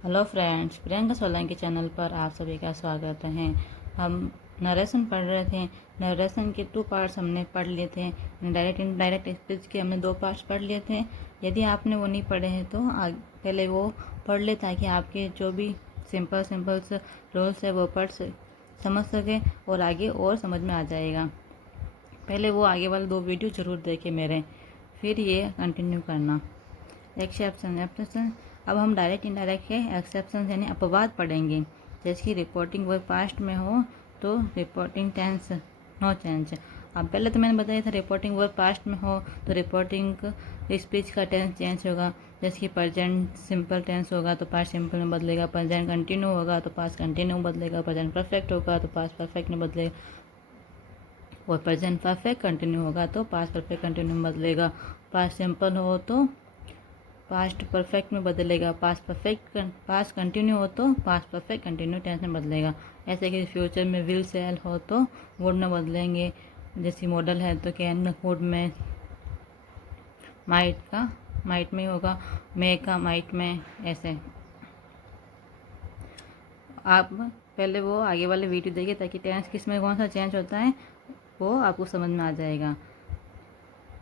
Hello friends, Priyanka Solanki channel पर आप सभी का स्वागत है। हम नरेशन पढ़ रहे थे। नरेशन के 2 पार्ट्स हमने पढ़ लिए थे। डायरेक्ट इनडायरेक्ट स्पीच के हमने 2 पार्ट्स पढ़ लिए थे। यदि आपने वो नहीं पढ़े हैं तो पहले वो पढ़ ले, ताकि आपके जो भी सिंपल रूल्स है वो समझ सके और आगे और समझ में आ जाएगा। पहले वो आगे वाले 2 वीडियो ज़रूर देखें मेरे, फिर ये कंटिन्यू करना। एक्सेप्शन। अब हम डायरेक्ट इनडायरेक्ट के एक्सेप्शन यानी अपवाद पढ़ेंगे। जैसे कि रिपोर्टिंग वर्ब पास्ट में हो तो रिपोर्टिंग टेंस नो चेंज। अब पहले तो मैंने बताया था रिपोर्टिंग वर्ब पास्ट में हो तो रिपोर्टिंग स्पीच का टेंस चेंज होगा। जैसे कि प्रेजेंट सिंपल टेंस होगा तो पास्ट सिंपल में बदलेगा, प्रेजेंट कंटिन्यू होगा तो पास्ट कंटिन्यू बदलेगा, प्रेजेंट परफेक्ट होगा तो पास्ट परफेक्ट में बदलेगा, और प्रेजेंट परफेक्ट कंटिन्यू होगा तो पास्ट परफेक्ट कंटिन्यू में बदलेगा। पास्ट सिंपल हो तो पास्ट परफेक्ट में बदलेगा, पास्ट कंटिन्यू हो तो पास्ट परफेक्ट कंटिन्यू टेंस में बदलेगा। ऐसे कि फ्यूचर में विल सेल हो तो वुड में बदलेंगे। जैसे मॉडल है तो कैन वुड में, माइट में होगा, मे का माइट में। ऐसे आप पहले वो आगे वाले वीडियो देखिए, ताकि टेंस किस में कौन सा चेंज होता है वो आपको समझ में आ जाएगा।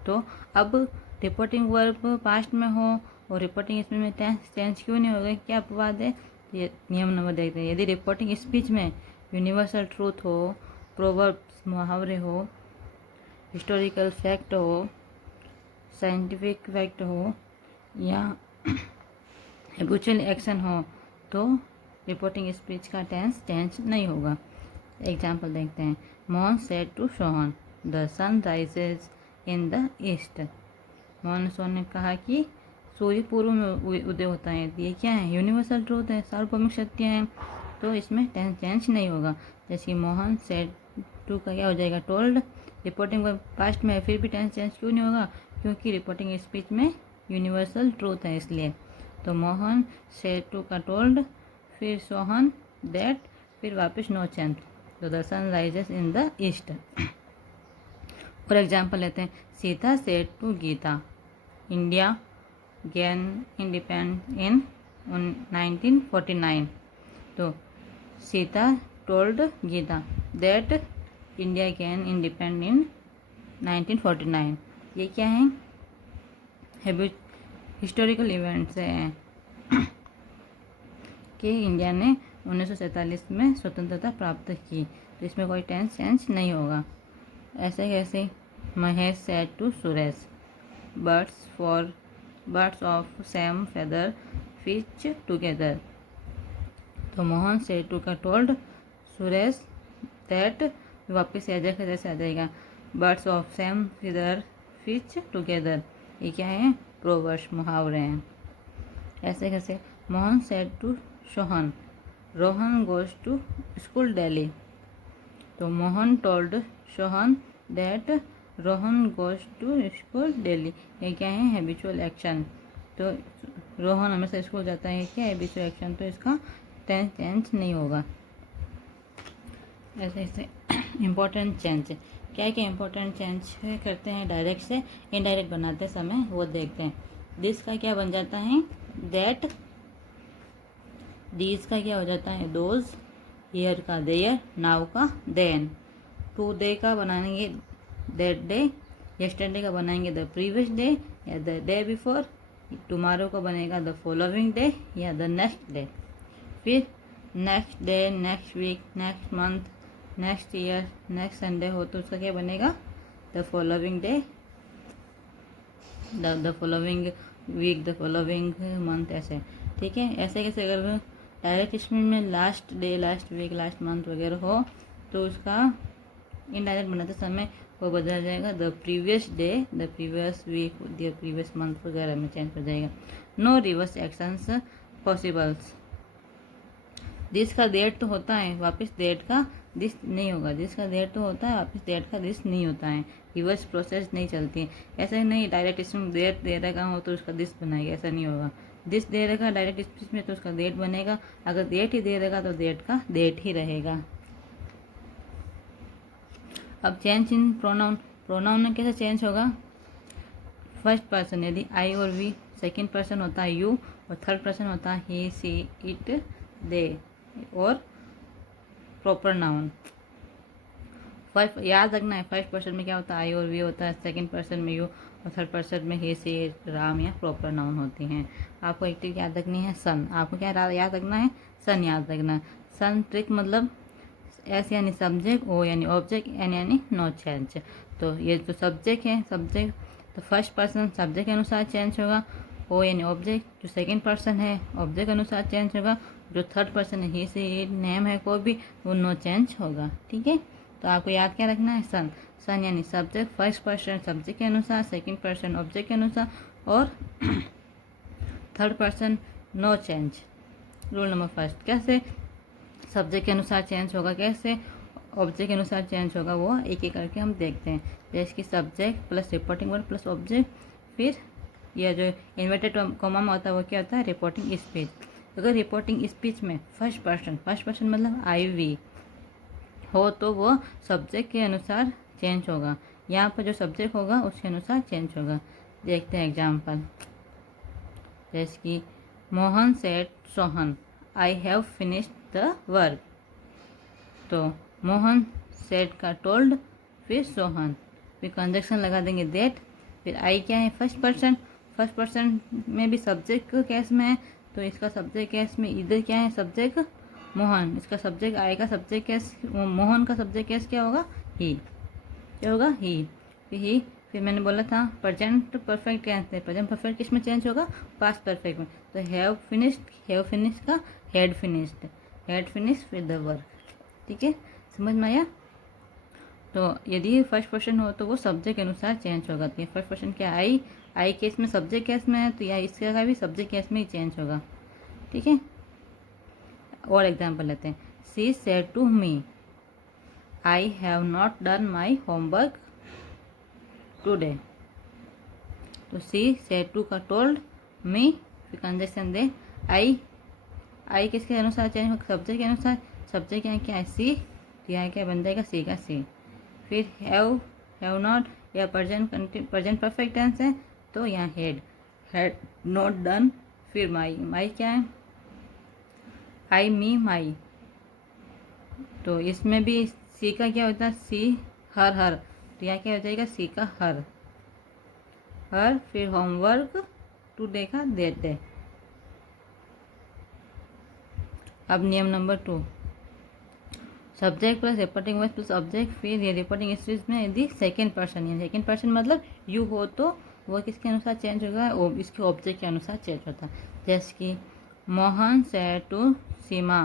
तो अब रिपोर्टिंग वर्ब पास्ट में हो और रिपोर्टिंग स्पीच में टेंस चेंज क्यों नहीं होगा, क्या अपवाद है, ये नियम नंबर देखते हैं। यदि रिपोर्टिंग स्पीच में यूनिवर्सल ट्रूथ हो, प्रोवर्ब्स मुहावरे हो, हिस्टोरिकल फैक्ट हो, साइंटिफिक फैक्ट हो, या हैबिचुअल एक्शन हो तो रिपोर्टिंग स्पीच का टेंस चेंज नहीं होगा। एग्जाम्पल देखते हैं। Mohan said to Sohan, the sun rises in the east. Mohan Sohan ने कहा कि सूर्य पूर्व में उदय होता है। ये क्या है, यूनिवर्सल ट्रूथ है, सार्वभौमिक सत्य है, तो इसमें टेंस चेंज नहीं होगा। जैसे कि मोहन सेड टू का क्या हो जाएगा, टोल्ड। रिपोर्टिंग वर्ब पास्ट में फिर भी टेंस चेंज क्यों नहीं होगा, क्योंकि रिपोर्टिंग स्पीच में यूनिवर्सल ट्रूथ है इसलिए। तो मोहन सेड टू का टोल्ड, फिर सोहन दैट, फिर वापस नो चेंज। तो the sun rises in the east. For example लेते हैं। Sita said to Gita, India gain independence in 1949। तो Sita told Gita that India gain independence in 1949। ये क्या है, हिस्टोरिकल इवेंट्स हैं कि इंडिया ने 1947 में स्वतंत्रता प्राप्त की, तो इसमें कोई टेंस चेंज नहीं होगा। ऐसे कैसे, Mahesh said to Suresh, birds of same feather फिच टुगेदर। तो मोहन सेड टू का टोल्ड सुरेश दैट, वापस जैसे आ जाएगा, बर्ड्स ऑफ सेम फेदर फिच टुगेदर। ये क्या है, प्रोवर्ब्स मुहावरे हैं। ऐसे कैसे, Mohan said to Sohan, Rohan goes to school daily. तो Mohan told Sohan that Rohan goes to school daily. ये क्या है, हैबिचुअल एक्शन। तो रोहन हमेशा स्कूल जाता है, क्या हैबिचुअल एक्शन, तो इसका टेंस चेंज नहीं होगा। ऐसे ऐसे इम्पोर्टेंट चेंज, क्या क्या इम्पोर्टेंट चेंज करते हैं डायरेक्ट से इनडायरेक्ट बनाते समय, वो देखते हैं। दिस का क्या बन जाता है, दैट। दीज का क्या हो जाता है, दोज। हियर का देयर, नाउ का देन। टू डे का बनाएंगे दैट डे, यस्टरडे का बनाएंगे द प्रीवियस डे या द डे बिफोर, टुमारो का बनेगा द फॉलोइंग डे या द नेक्स्ट डे। फिर next day, next week, next month, next year, next Sunday हो तो उसका क्या बनेगा, the following day, the following week, the following month. ऐसे ठीक है। ऐसे कैसे, अगर डायरेक्ट स्पीच में last day, last week, last month वगैरह हो तो उसका इनडायरेक्ट बनाते समय वो बदल जाएगा, the previous day, the previous week, the previous month वगैरह में चेंज हो जाएगा। No reverse actions possibles. This का देट तो होता है, वापस देट का दिस नहीं होगा। दिस का देट तो होता है, वापस देट का दिस नहीं होता है। रिवर्स प्रोसेस नहीं चलती है। ऐसा नहीं डायरेक्ट इसमें देट दे रखा हो तो उसका दिस बनाएगा, ऐसा नहीं होगा। दिस दे रखा डायरेक्ट स्पीच में तो उसका देट बनेगा, अगर देट ही दे रखा तो देट का देट ही रहेगा। अब चेंज इन प्रोनाउन, प्रोनाउन में कैसे चेंज होगा, फर्स्ट पर्सन यदि आई और वी, सेकंड पर्सन होता है यू और थर्ड पर्सन होता है ही, सी, इट, दे और प्रॉपर नाउन। फर्स्ट याद रखना है, फर्स्ट पर्सन में क्या होता है आई और वी होता है, सेकंड पर्सन में यू और थर्ड पर्सन में ही, सी, राम या प्रॉपर नाउन होती हैं। आपको एक ट्रिक याद रखनी है सन। आपको क्या याद रखना है? सन याद रखना है। सन ट्रिक मतलब एस यानी सब्जेक्ट, ओ यानी ऑब्जेक्ट, एन यानी नो चेंज। तो ये जो सब्जेक्ट है, सब्जेक्ट तो फर्स्ट पर्सन सब्जेक्ट के अनुसार चेंज होगा, ओ यानी ऑब्जेक्ट जो सेकंड पर्सन है ऑब्जेक्ट के अनुसार चेंज होगा, जो थर्ड पर्सन है ही, सी, इट, नेम है कोई भी, वो नो चेंज होगा। ठीक है, तो आपको याद क्या रखना है? सन। सन यानी सब्जेक्ट, फर्स्ट पर्सन सब्जेक्ट के अनुसार, सेकंड पर्सन ऑब्जेक्ट के अनुसार और third person no change. Rule number first, कैसे सब्जेक्ट के अनुसार चेंज होगा, कैसे ऑब्जेक्ट के अनुसार चेंज होगा, वो एक एक करके हम देखते हैं। जैसे कि subject plus reporting verb plus object, फिर यह जो इन्वर्टेड कॉमा में होता है वो क्या होता है? Reporting speech. अगर रिपोर्टिंग स्पीच में फर्स्ट पर्सन मतलब आई, वी हो तो वो सब्जेक्ट के अनुसार चेंज होगा। यहाँ पर जो सब्जेक्ट होगा उसके अनुसार चेंज होगा। देखते हैं एग्जाम्पल, जैसे कि Mohan said Sohan I have finished the work. तो मोहन सेड का टोल्ड, फिर सोहन, फिर कंजक्शन लगा देंगे दैट, फिर आई क्या है? फर्स्ट पर्सन में भी सब्जेक्ट केस में है तो इसका सब्जेक्ट केस में इधर क्या है? सब्जेक्ट मोहन, इसका सब्जेक्ट आई का सब्जेक्ट केस, मोहन का सब्जेक्ट केस क्या होगा? ही। क्या होगा? ही। फिर मैंने बोला था प्रेजेंट परफेक्ट टेंस है, प्रेजेंट परफेक्ट किस में चेंज होगा? पास्ट परफेक्ट में। तो हैव फिनिश्ड का हैड फिनिश्ड फिर द वर्क। ठीक है, समझ में आया? तो यदि फर्स्ट पर्सन हो तो वो सब्जेक्ट के अनुसार चेंज होगा। तो फर्स्ट पर्सन क्या? आई केस में सब्जेक्ट केस में है तो या इसका भी सब्जेक्ट केस में ही चेंज होगा। ठीक है, और एग्जाम्पल लेते हैं। She said to me I have not done my homework today. तो सी सेड टू का टोल्ड, मी फिर कंजक्शन दे, आई किसके अनुसार चेंज होगा? सब्जेक्ट के अनुसार। सब्जेक्ट क्या है? सी, तो यहाँ क्या बन जाएगा? सी का सी। फिर हैव नॉट या प्रेजेंट परफेक्ट टेंस है तो यहाँ हैड नॉट डन, फिर माई क्या है? आई, मी, माई। तो इसमें भी सी का क्या होता है? सी, हर, तो यहाँ क्या हो जाएगा? सी का हर, फिर होमवर्क टुडे का देते। अब नियम number 2, subject plus reporting verb plus object, फिर ये रिपोर्टिंग स्पीच में यदि सेकंड पर्सन मतलब यू हो तो वो किसके अनुसार चेंज होगा? इसके ऑब्जेक्ट के अनुसार चेंज होता है। जैसे कि Mohan said to Seema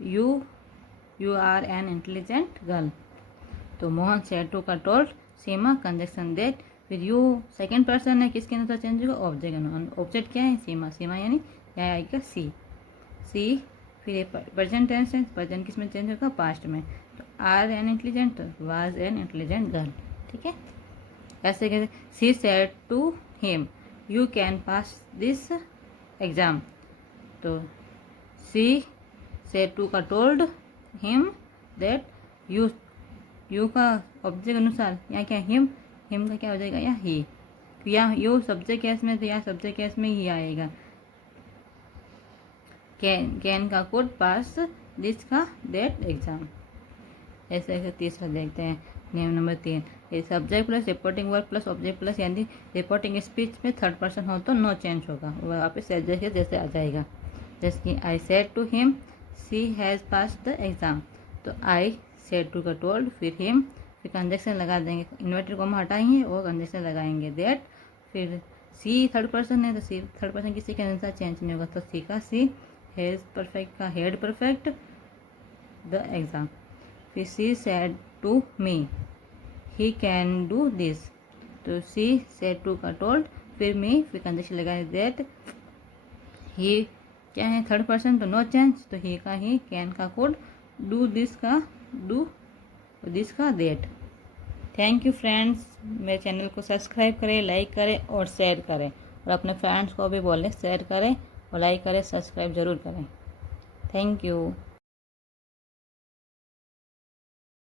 you are an intelligent girl. तो मोहन सेड टू का टोल्ड, सीमा कंजक्शन दैट, फिर यू सेकंड पर्सन है किसके अनुसार चेंज होगा? ऑब्जेक्ट। ऑब्जेक्ट क्या है? सीमा यानी क्या आएगा? सी। फिर प्रेजेंट टेंस है, प्रेजेंट किस में चेंज होगा? पास्ट में। तो are an intelligent, was an intelligent girl. ठीक है, ऐसे कैसे? She said to him you can pass this exam. तो सी सेड टू का टोल्ड हिम दैट यू का ऑब्जेक्ट अनुसार यहाँ क्या? हिम का क्या हो जाएगा? या ही। या यू सब्जेक्ट केस में तो यहाँ सब्जेक्ट केस में ही आएगा। कैन का कोड पास दिस का दैट एग्जाम। ऐसे तीसरा देखते हैं, नियम नंबर 3, ये subject plus reporting verb plus object plus यानी रिपोर्टिंग स्पीच में थर्ड पर्सन हो तो नो चेंज होगा, वो वापस जैसे आ जाएगा। जैसे कि I said to him she has pass the exam. तो आई सेड टू का टोल्ड, फिर हिम, फिर कंजक्शन लगा देंगे, इन्वर्टेड कॉमा हटाएंगे और कंजक्शन लगाएंगे दैट, फिर सी थर्ड पर्सन है तो सी थर्ड पर्सन किसी के अनुसार चेंज नहीं होगा। तो सी का सी, हैज़ परफेक्ट का हैड परफेक्ट द एग्ज़ाम। फिर she said to me he can do this. तो सी सेड टू का टोल्ड, फिर मी, फिर कंजक्शन लगाए दैट, ही क्या है? थर्ड पर्सन तो नो चेंज, तो ही का ही, कैन का कोड, डू दिस का दैट। थैंक यू फ्रेंड्स, मेरे चैनल को सब्सक्राइब करें, लाइक करें और शेयर करें, और अपने फ्रेंड्स को भी बोलें शेयर करें और लाइक करें, सब्सक्राइब ज़रूर करें। Thank you.